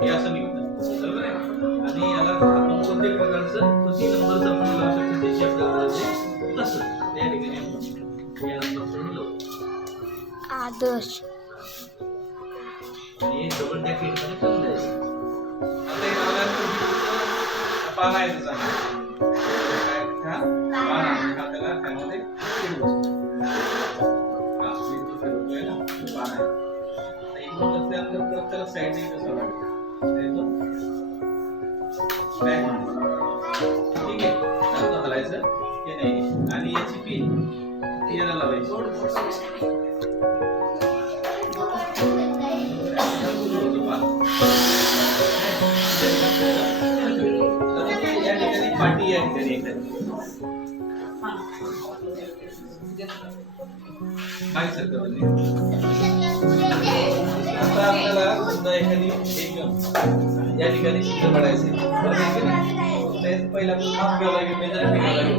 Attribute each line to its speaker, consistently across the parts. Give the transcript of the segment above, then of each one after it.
Speaker 1: हे असं निघतं. बरोबर आहे? आणि याला आपण कोणत्याही प्रकारचं? किती नंबरचं आपण लावू शकतो त्याची आपल्याला गरज त्या ठिकाणी आपण या नंबरचं लावू.
Speaker 2: आदर्श.
Speaker 1: आणि डबल त्या मध्ये करून द्यायचं. आता हे तुमचं पान आहे त्याचा. त्याला त्यामध्ये फिरवू. हा, स्टॅक ठीक आहे चालतं घालायचं हे। नाही आणि याची पिन याला लावायची पाटी या ठिकाणी काय सरकार आता आपल्याला सुद्धा एखादी एकदम या ठिकाणी चित्र काढायचे. पहिला माप घ्यावं लागेल मेज़रमेंट घ्यावं लागेल.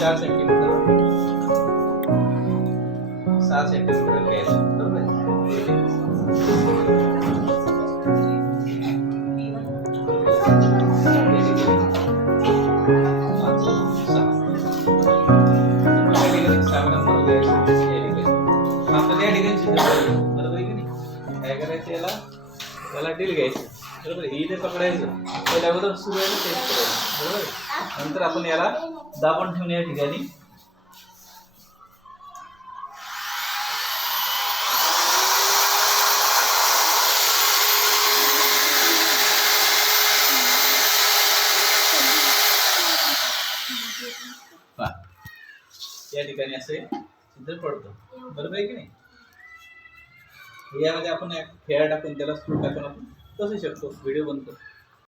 Speaker 1: चार सेंटीमीटर. सहा सेंटीमीटर घ्यायचं. बरोबर काय करायचं याला याला डील घ्यायचं बरोबर आहे? इथे पकडायचं पहिले अगोदर सुरू टेस्ट करायचं बरोबर नंतर आपण याला दाबून ठेवून या ठिकाणी या ठिकाणी असे चित्र पडतं बरोबर आहे की नाही यामध्ये आपण एक खेळा टाकून त्याला स्क्रू टाकून आपण कसू शकतो. व्हिडिओ बनतो